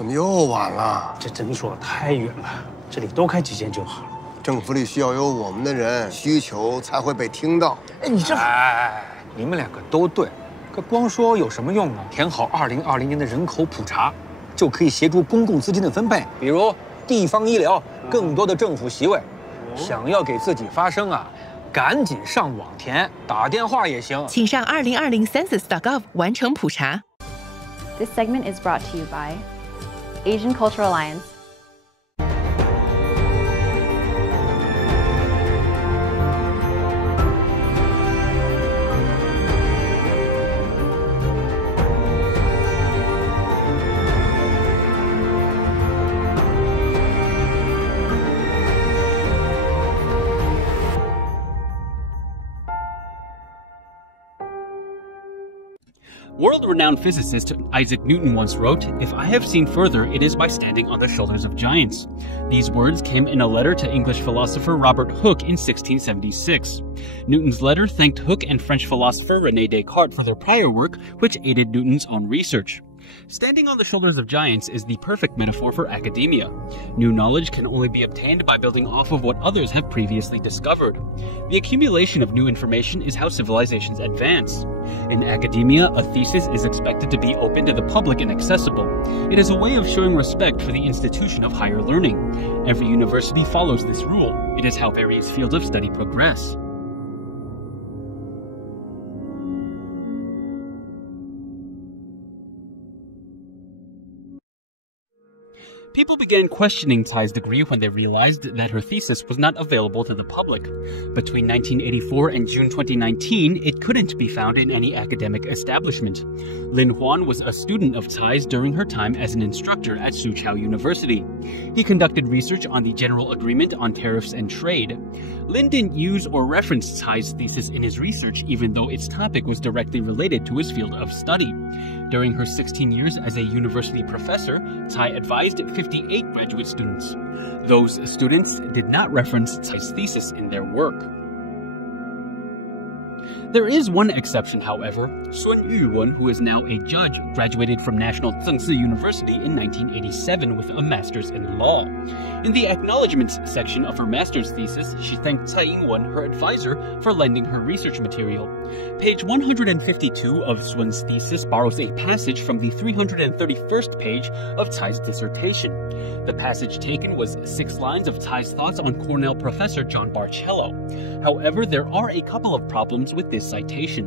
怎么又晚了？这诊所太远了，这里多开几间就好了。政府里需要有我们的人，需求才会被听到。哎，你这……哎，你们两个都对，可光说有什么用呢？填好2020年的人口普查，就可以协助公共资金的分配，比如地方医疗、更多的政府席位。想要给自己发声啊，赶紧上网填，打电话也行。请上2020 Census.gov 完成普查。This segment is brought to you by Asian Cultural Alliance. World-renowned physicist Isaac Newton once wrote, "If I have seen further, it is by standing on the shoulders of giants." These words came in a letter to English philosopher Robert Hooke in 1676. Newton's letter thanked Hooke and French philosopher René Descartes for their prior work, which aided Newton's own research. Standing on the shoulders of giants is the perfect metaphor for academia. New knowledge can only be obtained by building off of what others have previously discovered. The accumulation of new information is how civilizations advance. In academia, a thesis is expected to be open to the public and accessible. It is a way of showing respect for the institution of higher learning. Every university follows this rule. It is how various fields of study progress. People began questioning Tsai's degree when they realized that her thesis was not available to the public. Between 1984 and June 2019, it couldn't be found in any academic establishment. Lin Huan was a student of Tsai's during her time as an instructor at Soochow University. He conducted research on the General Agreement on Tariffs and Trade. Lin didn't use or reference Tsai's thesis in his research, even though its topic was directly related to his field of study. During her 16 years as a university professor, Tsai advised 58 graduate students. Those students did not reference Tsai's thesis in their work. There is one exception, however. Sun Yuwen, who is now a judge, graduated from National Zhengzi University in 1987 with a master's in law. In the acknowledgments section of her master's thesis, she thanked Tsai Ing-wen, her advisor, for lending her research material. Page 152 of Sun's thesis borrows a passage from the 331st page of Tsai's dissertation. The passage taken was 6 lines of Tsai's thoughts on Cornell professor John Barcello. However, there are a couple of problems with this citation.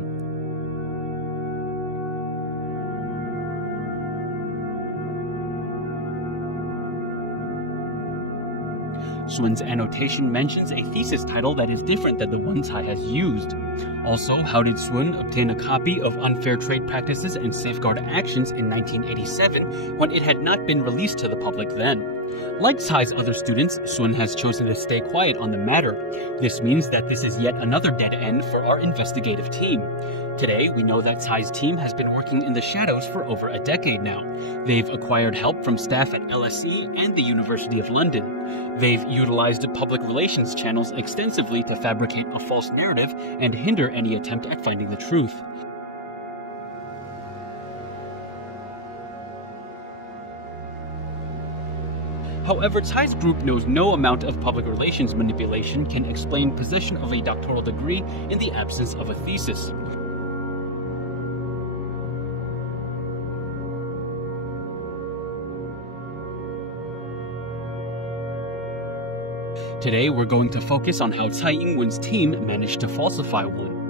Sun's annotation mentions a thesis title that is different than the one Tsai has used. Also, how did Sun obtain a copy of Unfair Trade Practices and Safeguard Actions in 1987 when it had not been released to the public then? Like Tsai's other students, Sun has chosen to stay quiet on the matter. This means that this is yet another dead end for our investigative team. Today, we know that Tsai's team has been working in the shadows for over a decade now. They've acquired help from staff at LSE and the University of London. They've utilized public relations channels extensively to fabricate a false narrative and hinder any attempt at finding the truth. However, Tsai's group knows no amount of public relations manipulation can explain possession of a doctoral degree in the absence of a thesis. Today, we're going to focus on how Tsai Ing-wen's team managed to falsify one.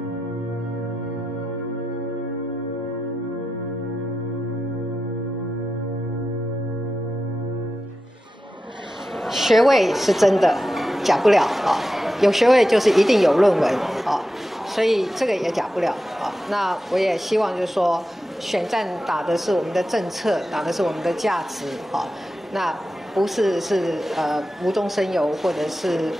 学位是真的，假不了啊。有学位就是一定有论文啊，所以这个也假不了啊。那我也希望就是说，选战打的是我们的政策，打的是我们的价值啊。那不是无中生有，或者是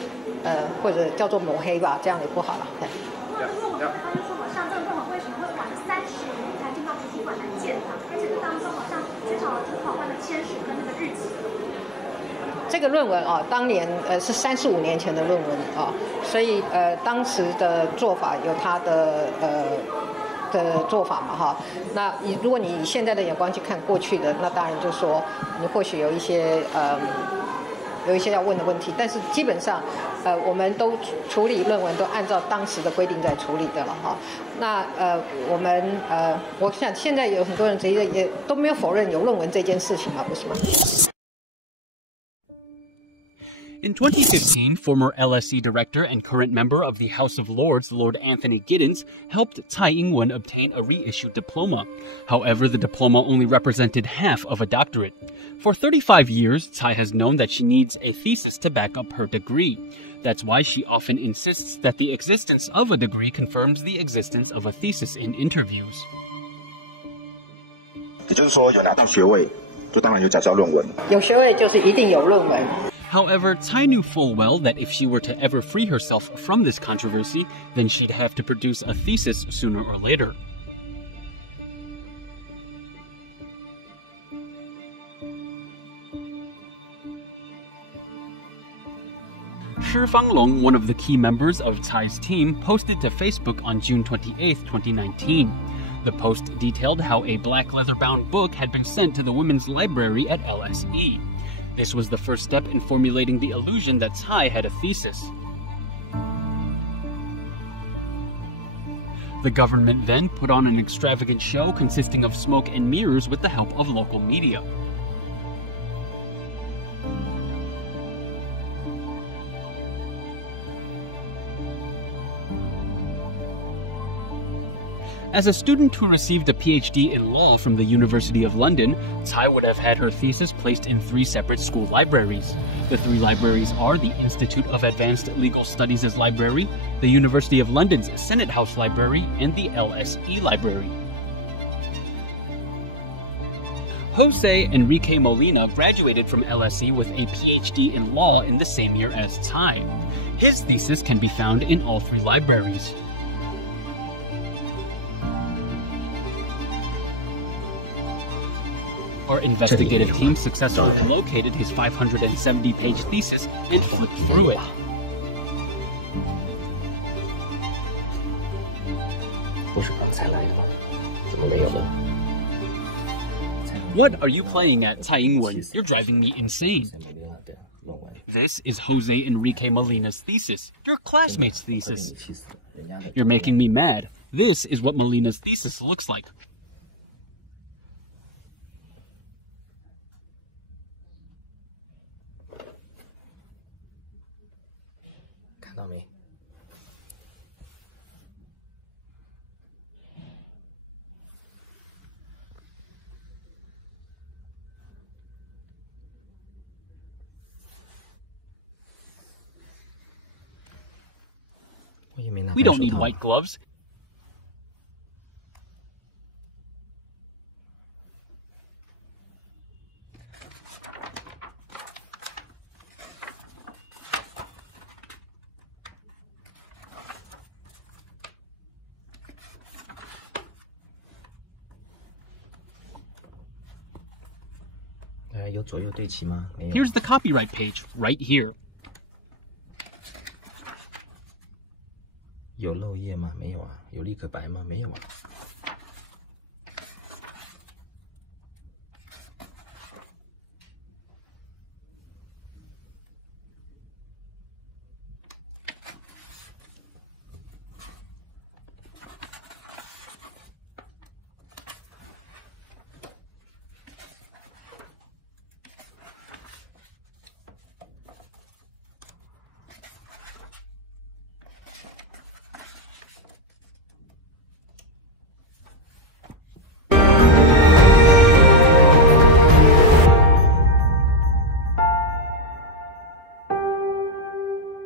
或者叫做抹黑吧，这样也不好了。那如果我们刚刚说好像这个论文为什么会晚30年才进到图书馆来建档，而且这当中好像缺少了主考官的签署跟那个日期。这个论文啊，当年是35年前的论文啊，所以当时的做法有它的做法嘛哈。那如果你以现在的眼光去看过去的，那当然就说你或许有一些要问的问题，但是基本上我们都处理论文都按照当时的规定在处理的了哈。那我想现在有很多人也都没有否认有论文这件事情嘛，不是吗？In 2015, former LSE director and current member of the House of Lords, Lord Anthony Giddens, helped Tsai Ing-wen obtain a reissued diploma. However, the diploma only represented half of a doctorate. For 35 years, Tsai has known that she needs a thesis to back up her degree. That's why she often insists that the existence of a degree confirms the existence of a thesis in interviews. 也就是说，有拿到学位，就当然有缴交论文。有学位就是一定有论文。However, Tsai knew full well that if she were to ever free herself from this controversy, then she'd have to produce a thesis sooner or later. Shi Fanglong, one of the key members of Tsai's team, posted to Facebook on June 28, 2019. The post detailed how a black leather-bound book had been sent to the women's library at LSE. This was the first step in formulating the illusion that Tsai had a thesis. The government then put on an extravagant show consisting of smoke and mirrors with the help of local media. As a student who received a PhD in law from the University of London, Tsai would have had her thesis placed in 3 separate school libraries. The 3 libraries are the Institute of Advanced Legal Studies' library, the University of London's Senate House Library, and the LSE Library. Jose Enrique Molina graduated from LSE with a PhD in law in the same year as Tsai. His thesis can be found in all 3 libraries. Our investigative team successfully located his 570-page thesis and flipped through it. What are you playing at, Tsai Ing-wen? You're driving me insane. This is Jose Enrique Molina's thesis, your classmate's thesis. You're making me mad. This is what Molina's thesis looks like. 我也没拿。 We don't need white gloves. Here's the copyright page, right here. 有漏页吗？没有啊。有立可白吗？没有啊。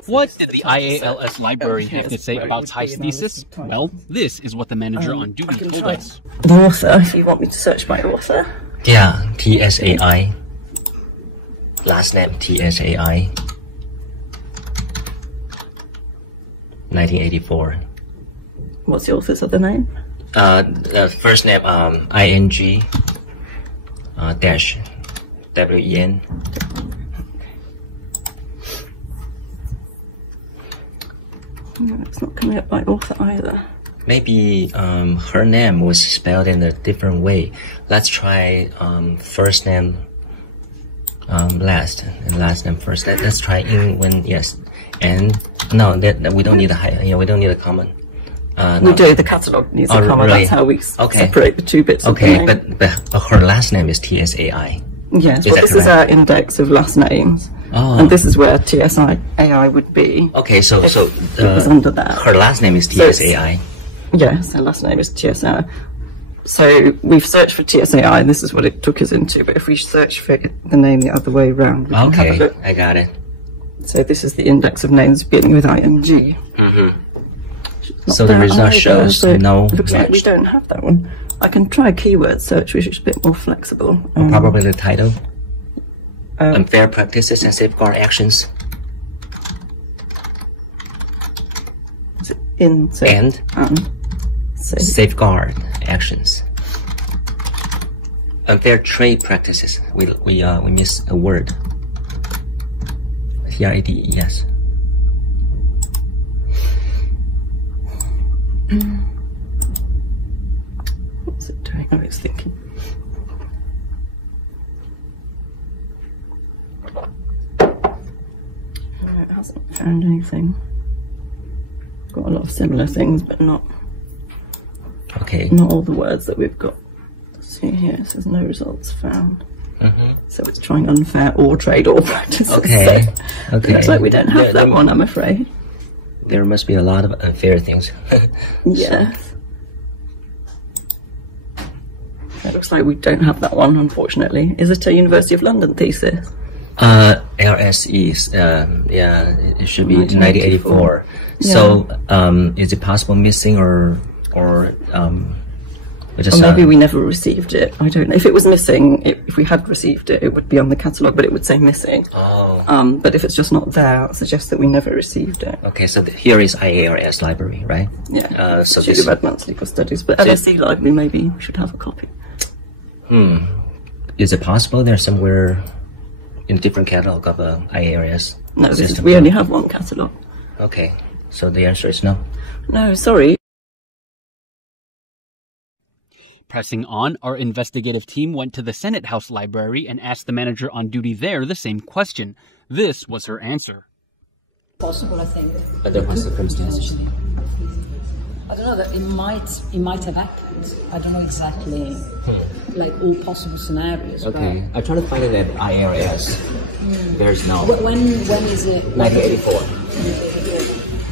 What did the IALS library have to say about Tsai's thesis? Well, this is what the manager on duty told us. The author, if you want me to search my author. Yeah, Tsai. Last name Tsai. 1984. What's the author's other name? The first name ING dash WEN. No, it's not coming up by author either. Maybe her name was spelled in a different way. Let's try first name last and last name first. Let's try Ing-wen, yes. And no, that we don't need we don't need a comment. We do. The catalogue needs a comma. Really? That's how we separate the two bits. Okay, but her last name is TSAI. Yes, well, this is our index of last names. Oh. And this is where TSAI would be. Okay, so it was under that. Her last name is TSAI. Yes, her last name is TSAI. So we've searched for TSAI, and this is what it took us into. But if we search for the name the other way around, okay, I got it. So this is the index of names beginning with ING. So the result shows no. It looks like we don't have that one. I can try a keyword search, which is a bit more flexible. Probably the title. Unfair practices and safeguard actions. And safeguard actions. Unfair trade practices. We miss a word. TRAD, yes. What's it doing? Oh, it's thinking. No, it hasn't found anything. Got a lot of similar things, but not all the words that we've got. See here, it says no results found. So it's trying unfair or trade or practices. Okay. It looks like we don't have that one, I'm afraid. There must be a lot of unfair things. Yes. It looks like we don't have that one, unfortunately. Is it a University of London thesis? LSE, it should be 1984. Yeah. So, is it possible missing or just, or maybe we never received it. I don't know. If it was missing, if we had received it, it would be on the catalogue, but it would say missing. Oh. But if it's just not there, it suggests that we never received it. Okay, so here is IARS library, right? Yeah. So this Red Monthly for Studies, but LSE library, maybe we should have a copy. Is it possible there's somewhere in a different catalogue of IARS? No, we only have one catalogue. Okay, so the answer is no. No, sorry. Pressing on, our investigative team went to the Senate House Library and asked the manager on duty there the same question. This was her answer. Possible, I think. Under what circumstances? I don't know, that it might have happened. I don't know exactly, like all possible scenarios. Okay, I'm trying to find it at IARS. There's no. When is it? 1984.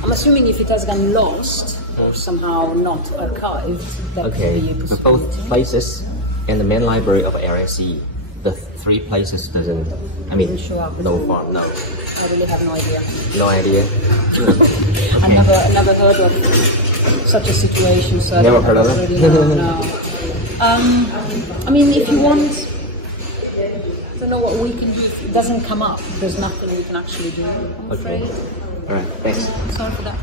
I'm assuming if it has gone lost or somehow not archived, that could be a possibility. Both places and the main library of RSE, the three places doesn't. I mean, show up. No farm, no. I really have no idea. No idea. I never heard of such a situation. So never heard of it. No. I mean, if you want, I don't know what we can do. If it doesn't come up, there's nothing we can actually do. I'm afraid. All right. Thanks. Sorry for that.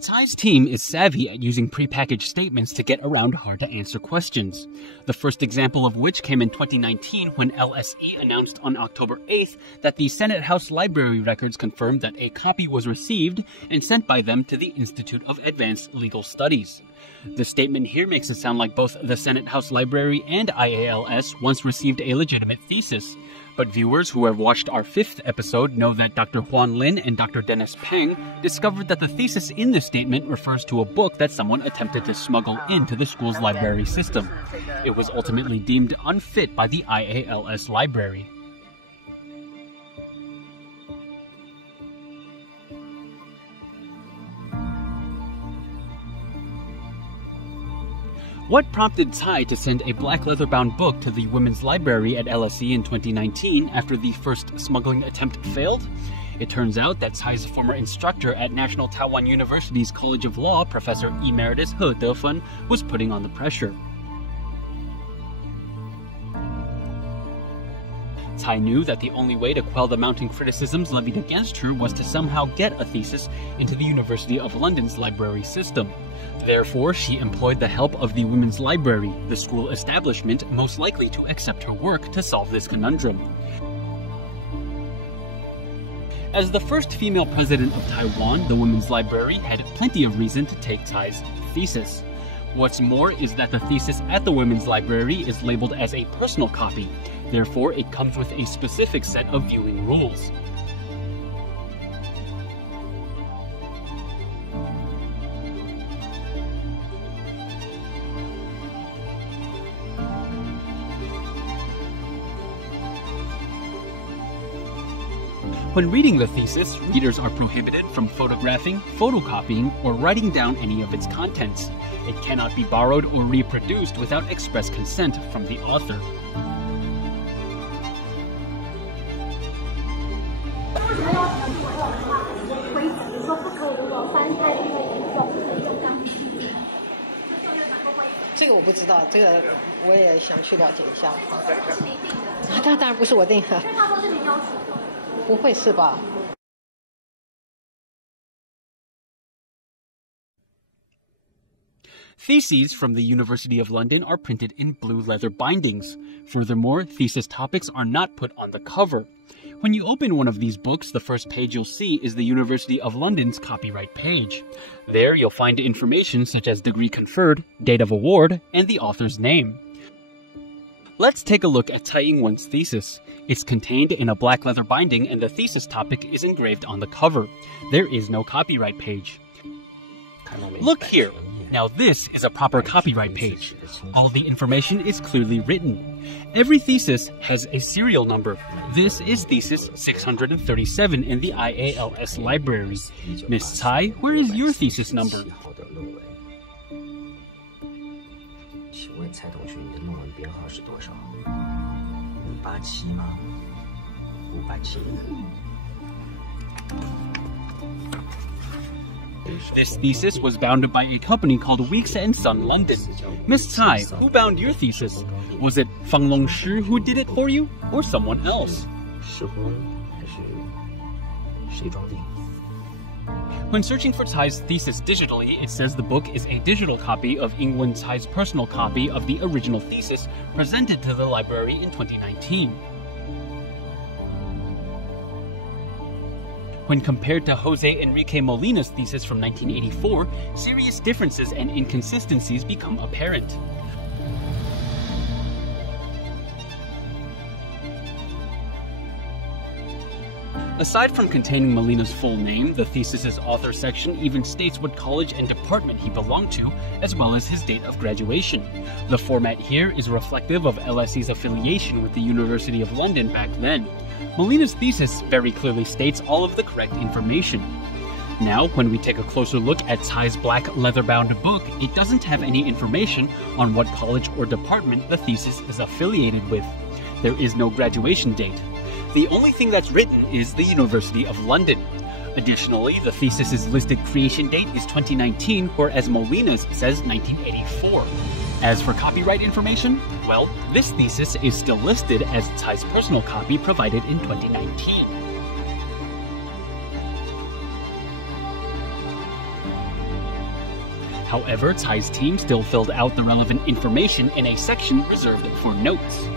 Tsai's team is savvy at using prepackaged statements to get around hard-to-answer questions. The first example of which came in 2019 when LSE announced on October 8th that the Senate House Library records confirmed that a copy was received and sent by them to the Institute of Advanced Legal Studies. The statement here makes it sound like both the Senate House Library and IALS once received a legitimate thesis. But viewers who have watched our 5th episode know that Dr. Huan Lin and Dr. Dennis Peng discovered that the thesis in the statement refers to a book that someone attempted to smuggle into the school's library system. It was ultimately deemed unfit by the IALS library. What prompted Tsai to send a black leather-bound book to the Women's Library at LSE in 2019 after the first smuggling attempt failed? It turns out that Tsai's former instructor at National Taiwan University's College of Law, Professor Emeritus He Defen, was putting on the pressure. Tsai knew that the only way to quell the mounting criticisms levied against her was to somehow get a thesis into the University of London's library system. Therefore, she employed the help of the Women's Library, the school establishment most likely to accept her work to solve this conundrum. As the first female president of Taiwan, the Women's Library had plenty of reason to take Tsai's thesis. What's more is that the thesis at the Women's Library is labeled as a personal copy. Therefore, it comes with a specific set of viewing rules. When reading the thesis, readers are prohibited from photographing, photocopying, or writing down any of its contents. It cannot be borrowed or reproduced without express consent from the author. Theses from the University of London are printed in blue leather bindings. Furthermore, thesis topics are not put on the cover. When you open one of these books, the first page you'll see is the University of London's copyright page. There you'll find information such as degree conferred, date of award, and the author's name. Let's take a look at Tsai Ing-wen's thesis. It's contained in a black leather binding and the thesis topic is engraved on the cover. There is no copyright page. Look here. Now this is a proper copyright page. All the information is clearly written. Every thesis has a serial number. This is thesis 637 in the IALS library. Miss Tsai, where is your thesis number? 请问蔡同学，你的论文编号是多少？587吗？587。 This thesis was bound by a company called Weeks & Son London. Miss Tsai, who bound your thesis? Was it Fang Longshi who did it for you, or someone else? When searching for Tsai's thesis digitally, it says the book is a digital copy of Ing-wen Tsai's personal copy of the original thesis presented to the library in 2019. When compared to Jose Enrique Molina's thesis from 1984, serious differences and inconsistencies become apparent. Aside from containing Molina's full name, the thesis's author section even states what college and department he belonged to, as well as his date of graduation. The format here is reflective of LSE's affiliation with the University of London back then. Molina's thesis very clearly states all of the correct information. Now, when we take a closer look at Tsai's black leather-bound book, it doesn't have any information on what college or department the thesis is affiliated with. There is no graduation date. The only thing that's written is the University of London. Additionally, the thesis's listed creation date is 2019, whereas Molina's says 1984. As for copyright information, well, this thesis is still listed as Tsai's personal copy provided in 2019. However, Tsai's team still filled out the relevant information in a section reserved for notes.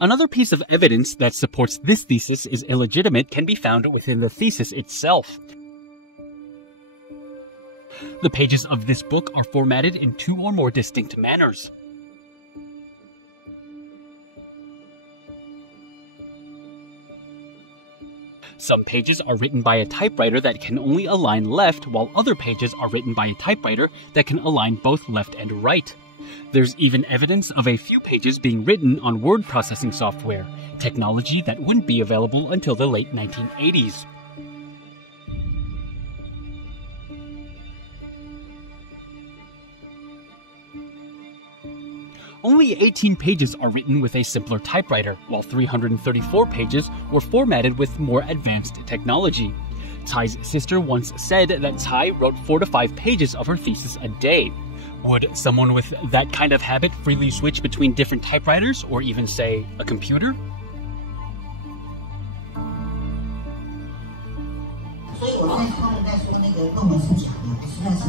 Another piece of evidence that supports this thesis is illegitimate can be found within the thesis itself. The pages of this book are formatted in 2 or more distinct manners. Some pages are written by a typewriter that can only align left, while other pages are written by a typewriter that can align both left and right. There's even evidence of a few pages being written on word processing software, technology that wouldn't be available until the late 1980s. Only 18 pages are written with a simpler typewriter, while 334 pages were formatted with more advanced technology. Tsai's sister once said that Tsai wrote 4 to 5 pages of her thesis a day. Would someone with that kind of habit freely switch between different typewriters or even, say, a computer? 所以我在他们在说那个论文是假的，我实在是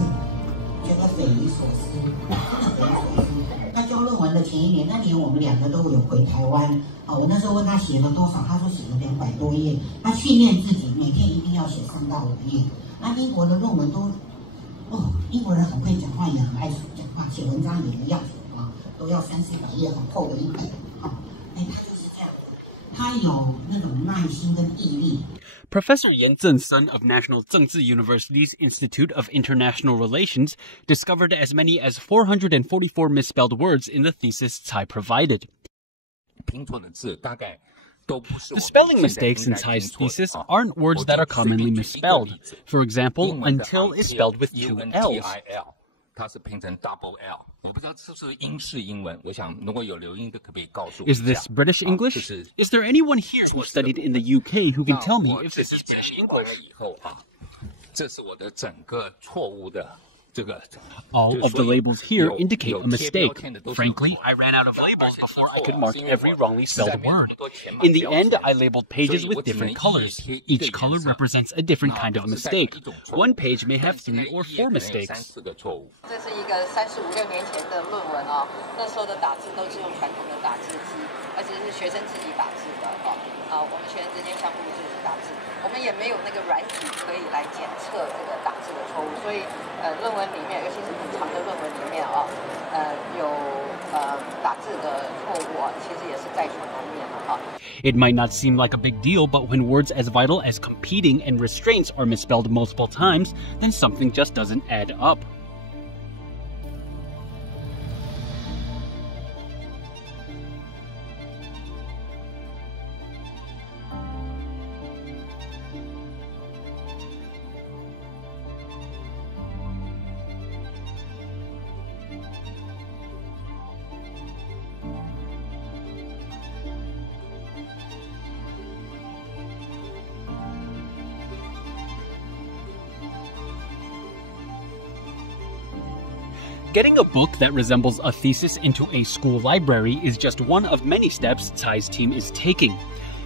觉得匪夷所思，真的匪夷所思。他交论文的前一年，那年我们两个都有回台湾啊。我那时候问他写了多少，他说写了200多页。他训练自己每天一定要写3到5页。那英国的论文都，英国人很会讲话，也很爱讲话，写文章也要啊，都要300-400页，很厚的一本啊。他就是这样，他有那种耐心跟毅力。Professor Yan Zhengsen of National Zhengzi University's Institute of International Relations discovered as many as 444 misspelled words in the thesis Tsai provided. The spelling mistakes in Tsai's thesis aren't words that are commonly misspelled. For example, until is spelled with 2 L's. 它是拼成 double L， 我不知道是不是英式英文。我想如果有留音的，可不可以告诉我 Is this British English? Is there anyone here who studied in the UK who can tell me if this is British English? 以后这是我的整个错误的。All of the labels here indicate a mistake. Frankly, I ran out of labels before I could mark every wrongly spelled word. In the end, I labeled pages with different colors. Each color represents a different kind of mistake. One page may have 3 or 4 mistakes. 这是一个35、6年前的论文哦，那时候的打字都是用传统的打字机，而且是学生自己打字的哦。我们学生之间相互就是打字，我们也没有那个软体可以来检测这个打字的错误，所以论文里面，尤其是很长的论文里面啊，有打字的错误啊，其实也是在所难免的哈。It might not seem like a big deal, but when words as vital as competing and restraints are misspelled multiple times, then something just doesn't add up. Getting a book that resembles a thesis into a school library is just one of many steps Tsai's team is taking.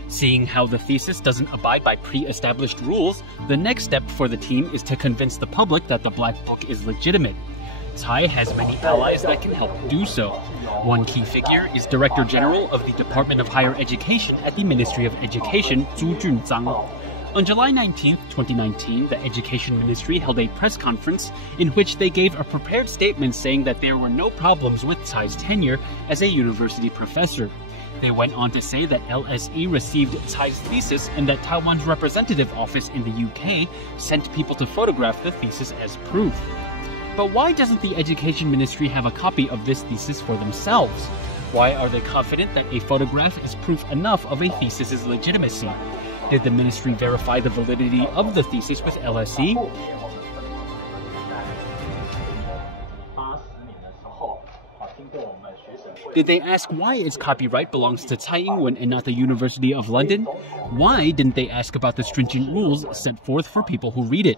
Seeing how the thesis doesn't abide by pre-established rules, the next step for the team is to convince the public that the Black Book is legitimate. Tsai has many allies that can help do so. One key figure is Director General of the Department of Higher Education at the Ministry of Education, Zhu Junzang. On July 19, 2019, the Education Ministry held a press conference in which they gave a prepared statement saying that there were no problems with Tsai's tenure as a university professor. They went on to say that LSE received Tsai's thesis and that Taiwan's representative office in the UK sent people to photograph the thesis as proof. But why doesn't the Education Ministry have a copy of this thesis for themselves? Why are they confident that a photograph is proof enough of a thesis's legitimacy? Did the ministry verify the validity of the thesis with LSE? Did they ask why its copyright belongs to Tsai Ing-wen and not the University of London? Why didn't they ask about the stringent rules set forth for people who read it?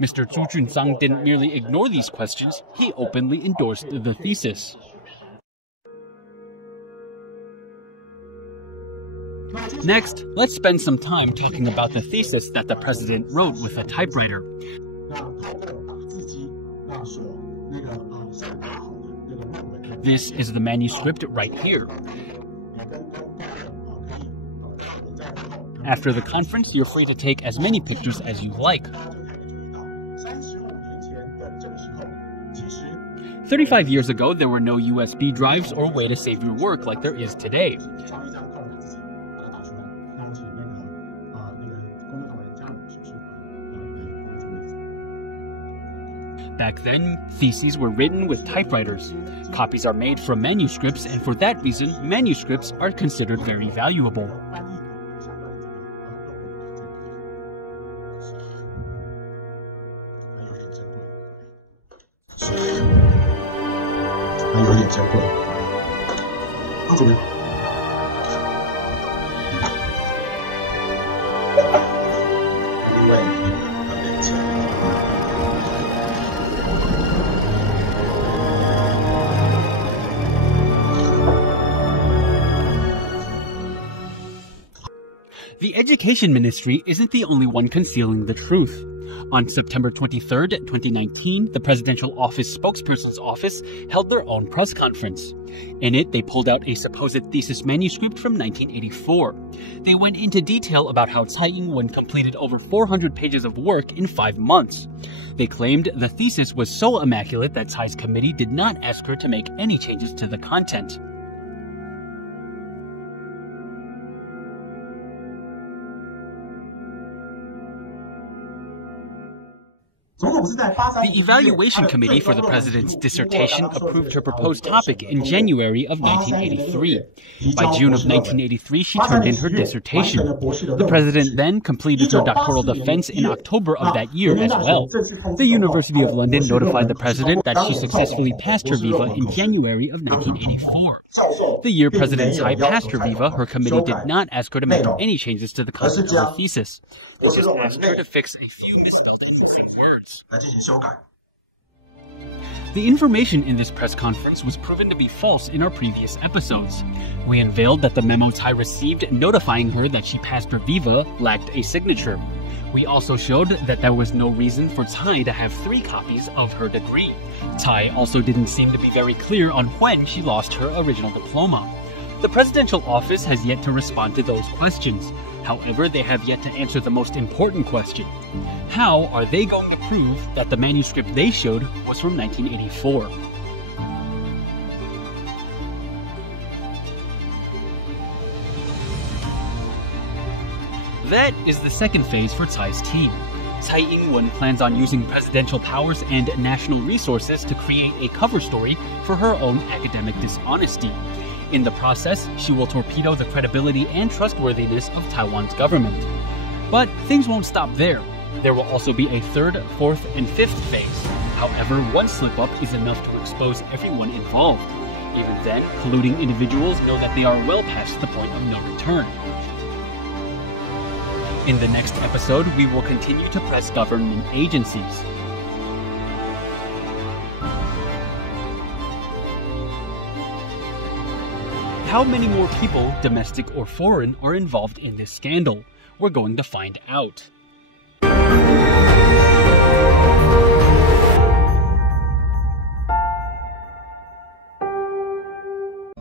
Mr. Zhu Junzang didn't merely ignore these questions, he openly endorsed the thesis. Next, let's spend some time talking about the thesis that the president wrote with a typewriter. This is the manuscript right here. After the conference, you're free to take as many pictures as you like. 35 years ago, there were no USB drives or way to save your work like there is today. Back then, theses were written with typewriters. Copies are made from manuscripts, and for that reason, manuscripts are considered very valuable. Education Ministry isn't the only one concealing the truth. On September 23rd, 2019, the Presidential Office spokesperson's office held their own press conference. In it, they pulled out a supposed thesis manuscript from 1984. They went into detail about how Tsai Ing-wen completed over 400 pages of work in 5 months. They claimed the thesis was so immaculate that Tsai's committee did not ask her to make any changes to the content. The evaluation committee for the president's dissertation approved her proposed topic in January of 1983. By June of 1983, she turned in her dissertation. The president then completed her doctoral defense in October of that year as well. The University of London notified the president that she successfully passed her viva in January of 1984. The year President Tsai passed her viva, her committee did not ask her to make any changes to the content of her thesis. They just asked her to fix a few misspelled and missing words. The information in this press conference was proven to be false in our previous episodes. We unveiled that the memo Tsai received notifying her that she passed her viva lacked a signature. We also showed that there was no reason for Tsai to have 3 copies of her degree. Tsai also didn't seem to be very clear on when she lost her original diploma. The presidential office has yet to respond to those questions. However, they have yet to answer the most important question. How are they going to prove that the manuscript they showed was from 1984? That is the second phase for Tsai's team. Tsai Ing-wen plans on using presidential powers and national resources to create a cover story for her own academic dishonesty. In the process, she will torpedo the credibility and trustworthiness of Taiwan's government. But things won't stop there. There will also be a 3rd, 4th, and 5th phase. However, one slip-up is enough to expose everyone involved. Even then, colluding individuals know that they are well past the point of no return. In the next episode, we will continue to press government agencies. How many more people, domestic or foreign, are involved in this scandal? We're going to find out.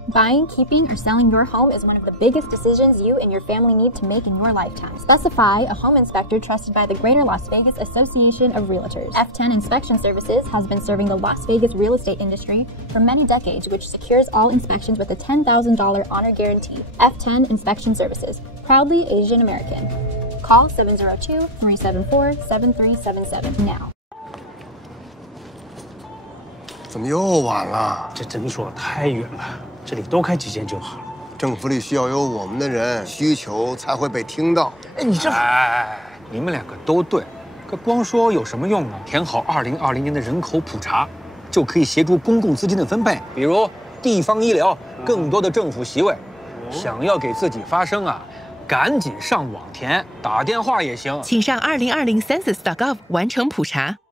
Buying, keeping, or selling your home is one of the biggest decisions you and your family need to make in your lifetime. Specify a home inspector trusted by the Greater Las Vegas Association of Realtors. F10 Inspection Services has been serving the Las Vegas real estate industry for many decades, which secures all inspections with a $10,000 honor guarantee. F10 Inspection Services, proudly Asian American. Call 702-374-7377 now. 怎么又晚了？这诊所太远了，这里多开几间就好了。政府里需要有我们的人，需求才会被听到。哎，你这……哎，你们两个都对，可光说有什么用呢？填好2020年的人口普查，就可以协助公共资金的分配，比如地方医疗、更多的政府席位。想要给自己发声啊，赶紧上网填，打电话也行。请上2020 Census.gov 完成普查。